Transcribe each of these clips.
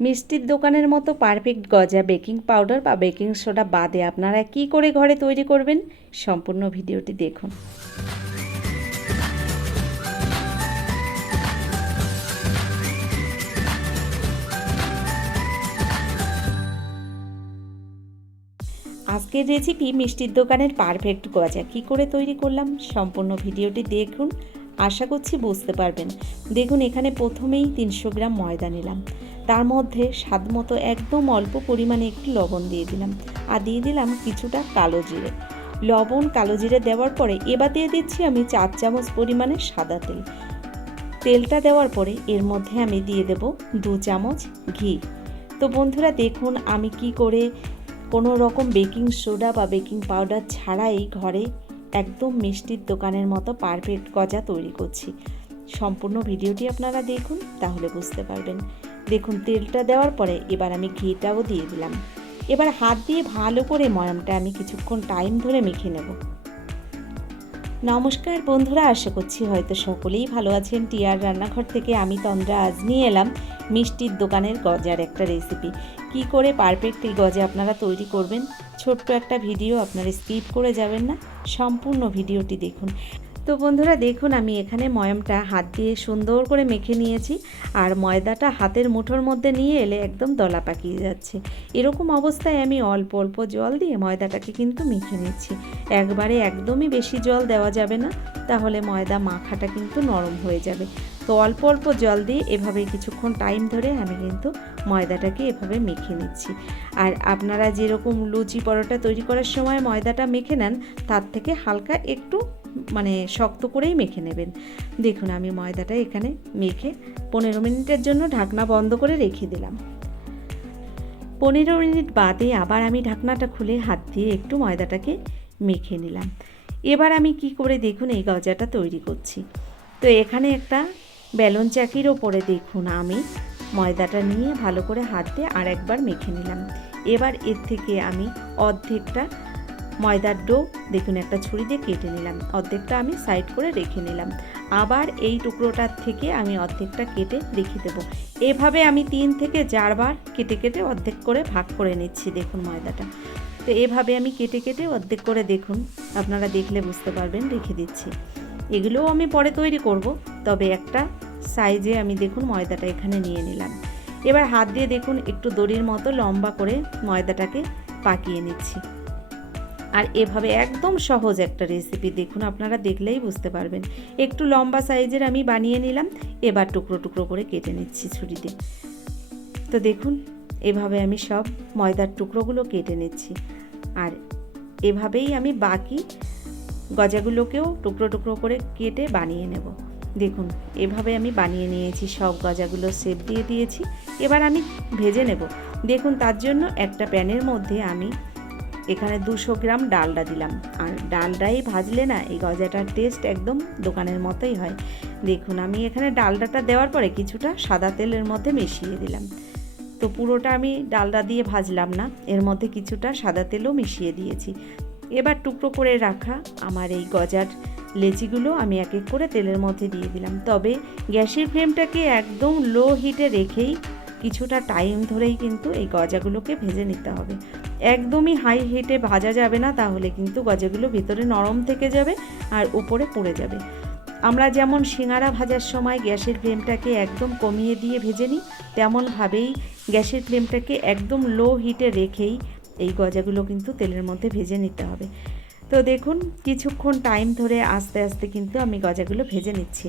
মিষ্টির দোকানের মতো পারফেক্ট গজা বেকিং পাউডার বা বেকিং সোডা বাদে আপনারা কি করে ঘরে তৈরি করবেন সম্পূর্ণ ভিডিওটি দেখুন। আজকের রেসিপি মিষ্টির দোকানের পারফেক্ট গজা। কি করে তৈরি করলাম সম্পূর্ণ ভিডিওটি দেখুন। আশা করছি বুঝতে পারবেন। দেখুন, এখানে প্রথমেই তিনশো গ্রাম ময়দা নিলাম। তার মধ্যে স্বাদ মতো একদম অল্প পরিমাণে একটু লবণ দিয়ে দিলাম আর দিয়ে দিলাম কিছুটা কালো জিরে। লবণ কালো জিরে দেওয়ার পরে এবার দিয়ে দিচ্ছি আমি চার চামচ পরিমাণে সাদা তেল। তেলটা দেওয়ার পরে এর মধ্যে আমি দিয়ে দেব দু চামচ ঘি। তো বন্ধুরা দেখুন আমি কি করে কোনো রকম বেকিং সোডা বা বেকিং পাউডার ছাড়াই ঘরে একদম মিষ্টির দোকানের মতো পারফেক্ট গজা তৈরি করছি। সম্পূর্ণ ভিডিওটি আপনারা দেখুন, তাহলে বুঝতে পারবেন। দেখুন, তেলটা দেওয়ার পরে এবার আমি ঘিটাও দিয়ে দিলাম। এবার হাত দিয়ে ভালো করে ময়ামটা আমি কিছুক্ষণ টাইম ধরে মেখে নেব। নমস্কার বন্ধুরা, আশা করছি হয়তো সকলেই ভালো আছেন। টিয়ার রান্নাঘর থেকে আমি তন্দ্রা আজ নিয়ে এলাম মিষ্টির দোকানের গজার একটা রেসিপি কি করে পারফেক্ট এই গজা আপনারা তৈরি করবেন? ছোট্ট একটা ভিডিও আপনারা স্কিপ করে যাবেন না। সম্পূর্ণ ভিডিওটি দেখুন। তো বন্ধুরা দেখুন, আমি এখানে ময়মটা হাত দিয়ে সুন্দর করে মেখে নিয়েছি আর ময়দাটা হাতের মুঠোর মধ্যে নিয়ে এলে একদম দলা পাকিয়ে যাচ্ছে। এরকম অবস্থায় আমি অল্প অল্প জল দিয়ে ময়দাটাকে কিন্তু মেখে নিচ্ছি। একবারে একদমই বেশি জল দেওয়া যাবে না, তাহলে ময়দা মাখাটা কিন্তু নরম হয়ে যাবে। তো অল্প অল্প জল দিয়ে এভাবে কিছুক্ষণ টাইম ধরে আমি কিন্তু ময়দাটাকে এভাবে মেখে নিচ্ছি। আর আপনারা যেরকম লুচি পরোটা তৈরি করার সময় ময়দাটা মেখে নেন, তার থেকে হালকা একটু মানে শক্ত করেই মেখে নেবেন। দেখুন আমি ময়দাটা এখানে মেখে পনেরো মিনিটের জন্য ঢাকনা বন্ধ করে রেখে দিলাম। পনেরো মিনিট বাদে আবার আমি ঢাকনাটা খুলে হাত দিয়ে একটু ময়দাটাকে মেখে নিলাম। এবার আমি কি করে দেখুন এই গজাটা তৈরি করছি। তো এখানে একটা বেলন চাকির ওপরে দেখুন আমি ময়দাটা নিয়ে ভালো করে হাত দিয়ে আর একবার মেখে নিলাম। এবার এর থেকে আমি অর্ধেকটা ময়দার ডো, দেখুন একটা ছুরি দিয়ে কেটে নিলাম। অর্ধেকটা আমি সাইড করে রেখে নিলাম। আবার এই টুকরোটার থেকে আমি অর্ধেকটা কেটে রেখে দেবো। এভাবে আমি তিন থেকে চারবার কেটে কেটে অর্ধেক করে ভাগ করে নিচ্ছি, দেখুন ময়দাটা। তো এভাবে আমি কেটে কেটে অর্ধেক করে দেখুন, আপনারা দেখলে বুঝতে পারবেন, রেখে দিচ্ছি। এগুলোও আমি পরে তৈরি করব, তবে একটা সাইজে আমি দেখুন ময়দাটা এখানে নিয়ে নিলাম। এবার হাত দিয়ে দেখুন, একটু দড়ির মতো লম্বা করে ময়দাটাকে পাকিয়ে নিচ্ছি। আর এভাবে একদম সহজ একটা রেসিপি দেখুন, আপনারা দেখলেই বুঝতে পারবেন। একটু লম্বা সাইজের আমি বানিয়ে নিলাম, এবার টুকরো টুকরো করে কেটে নিচ্ছি ছুরিতে। তো দেখুন, এভাবে আমি সব ময়দার টুকরোগুলো কেটে নিচ্ছি। আর এভাবেই আমি বাকি গজাগুলোকেও টুকরো টুকরো করে কেটে বানিয়ে নেব। দেখুন, এভাবে আমি বানিয়ে নিয়েছি, সব গজাগুলো সেপ দিয়ে দিয়েছি। এবার আমি ভেজে নেব। দেখুন, তার জন্য একটা প্যানের মধ্যে আমি এখানে দুশো গ্রাম ডালডা দিলাম। আর ডালডাই ভাজলে না, এই গজাটার টেস্ট একদম দোকানের মতোই হয়। দেখুন, আমি এখানে ডালডাটা দেওয়ার পরে কিছুটা সাদা তেলের মধ্যে মিশিয়ে দিলাম। তো পুরোটা আমি ডালডা দিয়ে ভাজলাম না, এর মধ্যে কিছুটা সাদা তেলও মিশিয়ে দিয়েছি। এবার টুকরো করে রাখা আমার এই গজার লেচিগুলো আমি এক এক করে তেলের মধ্যে দিয়ে দিলাম। তবে গ্যাসের ফ্লেমটাকে একদম লো হিটে রেখেই কিছুটা টাইম ধরেই কিন্তু এই গজাগুলোকে ভেজে নিতে হবে। একদমই হাই হিটে ভাজা যাবে না, তাহলে কিন্তু গজাগুলো ভিতরে নরম থেকে যাবে আর উপরে পড়ে যাবে। আমরা যেমন সিঙ্গারা ভাজার সময় গ্যাসের ফ্লেমটাকে একদম কমিয়ে দিয়ে ভেজে নিই, তেমনভাবেই গ্যাসের ফ্লেমটাকে একদম লো হিটে রেখেই এই গজাগুলো কিন্তু তেলের মধ্যে ভেজে নিতে হবে। তো দেখুন, কিছুক্ষণ টাইম ধরে আস্তে আস্তে কিন্তু আমি গজাগুলো ভেজে নিচ্ছি।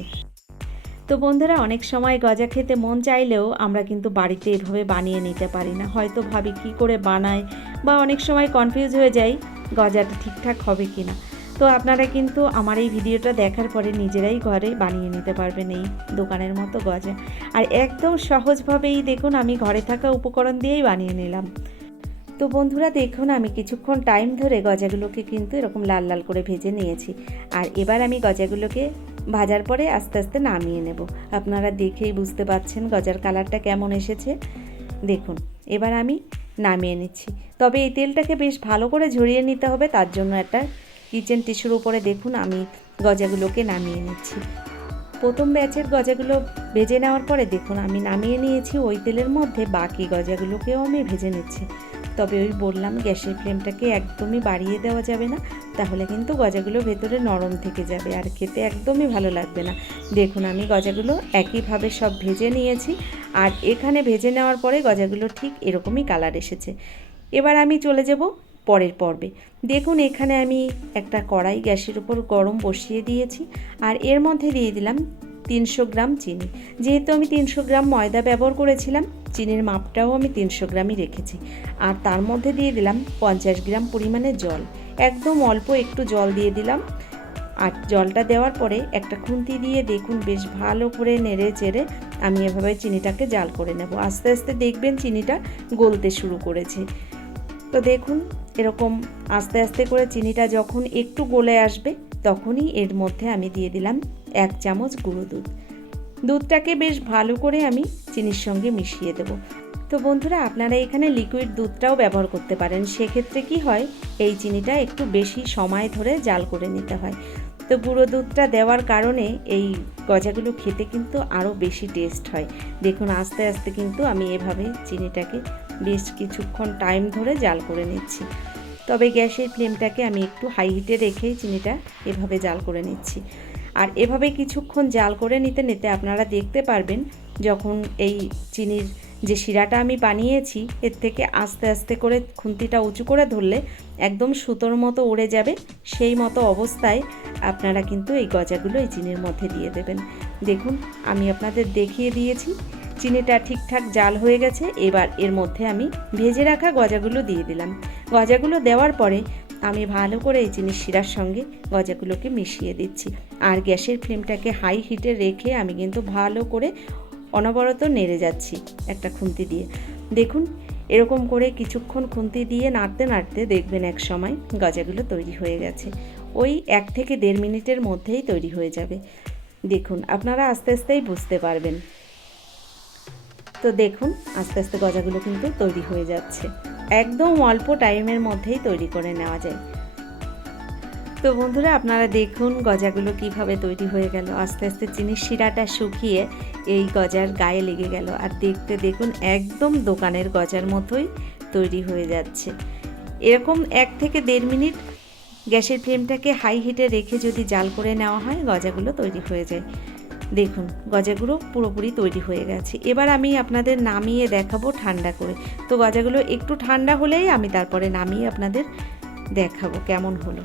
তো বন্ধুরা অনেক সময় গজা খেতে মন চাইলেও আমরা কিন্তু বাড়িতে এভাবে বানিয়ে নিতে পারি না। হয়তো ভাবি কি করে বানায় বা অনেক সময় কনফিউজ হয়ে যাই গজাটা ঠিকঠাক হবে কি না তো আপনারা কিন্তু আমার এই ভিডিওটা দেখার পরে নিজেরাই ঘরে বানিয়ে নিতে পারবেন এই দোকানের মতো গজা। আর একদম সহজভাবেই দেখুন আমি ঘরে থাকা উপকরণ দিয়েই বানিয়ে নিলাম। তো বন্ধুরা, দেখুন আমি কিছুক্ষণ টাইম ধরে গজাগুলোকে কিন্তু এরকম লাল লাল করে ভেজে নিয়েছি। আর এবার আমি গজাগুলোকে ভাজার পরে আস্তে আস্তে নামিয়ে নেব। আপনারা দেখেই বুঝতে পাচ্ছেন গজার কালারটা কেমন এসেছে। দেখুন, এবার আমি নামিয়ে নিচ্ছি। তবে এই তেলটাকে বেশ ভালো করে ঝরিয়ে নিতে হবে, তার জন্য একটা কিচেন টিস্যুর উপরে দেখুন আমি গজাগুলোকে নামিয়ে নিচ্ছি। প্রথম ব্যাচের গজাগুলো ভেজে নেওয়ার পরে দেখুন আমি নামিয়ে নিয়েছি, ওই তেলের মধ্যে বাকি গজাগুলোকেও আমি ভেজে নিচ্ছি। তবে ওই বললাম গ্যাসের ফ্লেমটাকে একদমই বাড়িয়ে দেওয়া যাবে না, তাহলে কিন্তু গজাগুলো ভেতরে নরম থেকে যাবে আর খেতে একদমই ভালো লাগবে না। দেখুন আমি গজাগুলো একইভাবে সব ভেজে নিয়েছি আর এখানে ভেজে নেওয়ার পরে গজাগুলো ঠিক এরকমই কালার এসেছে। এবার আমি চলে যাব পরের পর্বে। দেখুন, এখানে আমি একটা কড়াই গ্যাসের উপর গরম বসিয়ে দিয়েছি আর এর মধ্যে দিয়ে দিলাম তিনশো গ্রাম চিনি। যেহেতু আমি তিনশো গ্রাম ময়দা ব্যবহার করেছিলাম, চিনির মাপটাও আমি তিনশো গ্রামই রেখেছি। আর তার মধ্যে দিয়ে দিলাম পঞ্চাশ গ্রাম পরিমাণে জল। একদম অল্প একটু জল দিয়ে দিলাম। আর জলটা দেওয়ার পরে একটা খুন্তি দিয়ে দেখুন, বেশ ভালো করে নেড়ে চেড়ে আমি এভাবে চিনিটাকে জাল করে নেব। আস্তে আস্তে দেখবেন, চিনিটা গলতে শুরু করেছে। তো দেখুন এরকম আস্তে আস্তে করে চিনিটা যখন একটু গলে আসবে, তখনই এর মধ্যে আমি দিয়ে দিলাম এক চামচ গুঁড়ো দুধ। দুধটাকে বেশ ভালো করে আমি চিনির সঙ্গে মিশিয়ে দেব। তো বন্ধুরা, আপনারা এখানে লিকুইড দুধটাও ব্যবহার করতে পারেন। সেক্ষেত্রে কি হয়, এই চিনিটা একটু বেশি সময় ধরে জাল করে নিতে হয়। তো গুঁড়ো দুধটা দেওয়ার কারণে এই গজাগুলো খেতে কিন্তু আরও বেশি টেস্ট হয়। দেখুন, আস্তে আস্তে কিন্তু আমি এভাবে চিনিটাকে বেশ কিছুক্ষণ টাইম ধরে জাল করে নিচ্ছি। তবে গ্যাসের ফ্লেমটাকে আমি একটু হাই হিটে রেখেই চিনিটা এভাবে জাল করে নিচ্ছি। আর এভাবে কিছুক্ষণ জাল করে নিতে নিতে আপনারা দেখতে পারবেন যখন এই চিনির যে শিরাটা আমি বানিয়েছি, এর থেকে আস্তে আস্তে করে খুন্তিটা উঁচু করে ধরলে একদম সুতোর মতো উড়ে যাবে। সেই মতো অবস্থায় আপনারা কিন্তু এই গজাগুলো এই চিনির মধ্যে দিয়ে দেবেন। দেখুন, আমি আপনাদের দেখিয়ে দিয়েছি। চিনিটা ঠিকঠাক জাল হয়ে গেছে, এবার এর মধ্যে আমি ভেজে রাখা গজাগুলো দিয়ে দিলাম। গজাগুলো দেওয়ার পরে আমি ভালো করে এই চিনির শিরার সঙ্গে গজাগুলোকে মিশিয়ে দিচ্ছি। আর গ্যাসের ফ্লেমটাকে হাই হিটে রেখে আমি কিন্তু ভালো করে অনবরত নেড়ে যাচ্ছি একটা খুন্তি দিয়ে। দেখুন, এরকম করে কিছুক্ষণ খুন্তি দিয়ে নাড়তে নাড়তে দেখবেন এক সময় গজাগুলো তৈরি হয়ে গেছে। ওই এক থেকে দেড় মিনিটের মধ্যেই তৈরি হয়ে যাবে। দেখুন, আপনারা আস্তে আস্তেই বুঝতে পারবেন। তো দেখুন, আস্তে আস্তে গজাগুলো কিন্তু তৈরি হয়ে যাচ্ছে। একদম অল্প টাইমের মধ্যেই তৈরি করে নেওয়া যায়। তো বন্ধুরা, আপনারা দেখুন গজাগুলো কীভাবে তৈরি হয়ে গেল। আস্তে আস্তে চিনির শিরাটা শুকিয়ে এই গজার গায়ে লেগে গেল। আর দেখতে দেখুন, একদম দোকানের গজার মতোই তৈরি হয়ে যাচ্ছে। এরকম এক থেকে দেড় মিনিট গ্যাসের ফ্লেমটাকে হাই হিটে রেখে যদি জাল করে নেওয়া হয়, গজাগুলো তৈরি হয়ে যায়। দেখুন, গজাগুলো পুরোপুরি তৈরি হয়ে গেছে। এবার আমি আপনাদের নামিয়ে দেখাবো ঠান্ডা করে। তো গজাগুলো একটু ঠান্ডা হলেই আমি তারপরে নামিয়ে আপনাদের দেখাবো কেমন হলো।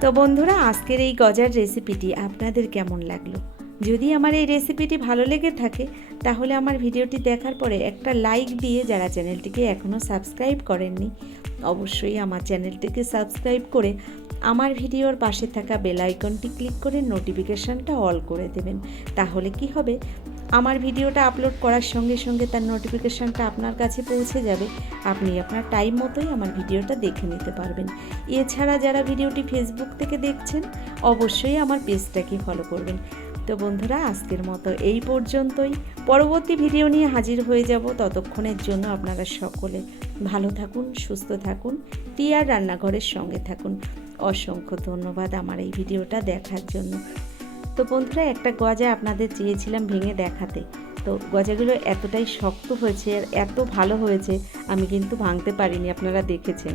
তো বন্ধুরা, আজকের এই গজার রেসিপিটি আপনাদের কেমন লাগল? যদি আমার এই রেসিপিটি ভালো লেগে থাকে, তাহলে আমার ভিডিওটি দেখার পরে একটা লাইক দিয়ে যারা চ্যানেলটিকে এখনও সাবস্ক্রাইব করেননি, অবশ্যই আমার চ্যানেলটিকে সাবস্ক্রাইব করে আমার ভিডিওর পাশে থাকা বেল আইকনটি ক্লিক করে নোটিফিকেশানটা অল করে দেবেন। তাহলে কি হবে? আমার ভিডিওটা আপলোড করার সঙ্গে সঙ্গে তার নোটিফিকেশানটা আপনার কাছে পৌঁছে যাবে। আপনি আপনার টাইম মতোই আমার ভিডিওটা দেখে নিতে পারবেন। এছাড়া যারা ভিডিওটি ফেসবুক থেকে দেখছেন, অবশ্যই আমার পেজটাকে ফলো করবেন। তো বন্ধুরা, আজকের মতো এই পর্যন্তই। পরবর্তী ভিডিও নিয়ে হাজির হয়ে যাব। ততক্ষণের জন্য আপনারা সকলে ভালো থাকুন, সুস্থ থাকুন টিয়ার রান্নাঘরের সঙ্গে থাকুন। অসংখ্য ধন্যবাদ আমার এই ভিডিওটা দেখার জন্য। তো বন্ধুরা, একটা গজা আপনাদের চেয়েছিলাম ভেঙে দেখাতে। তো গজাগুলো এতটাই শক্ত হয়েছে আর এত ভালো হয়েছে, আমি কিন্তু ভাঙতে পারিনি, আপনারা দেখেছেন।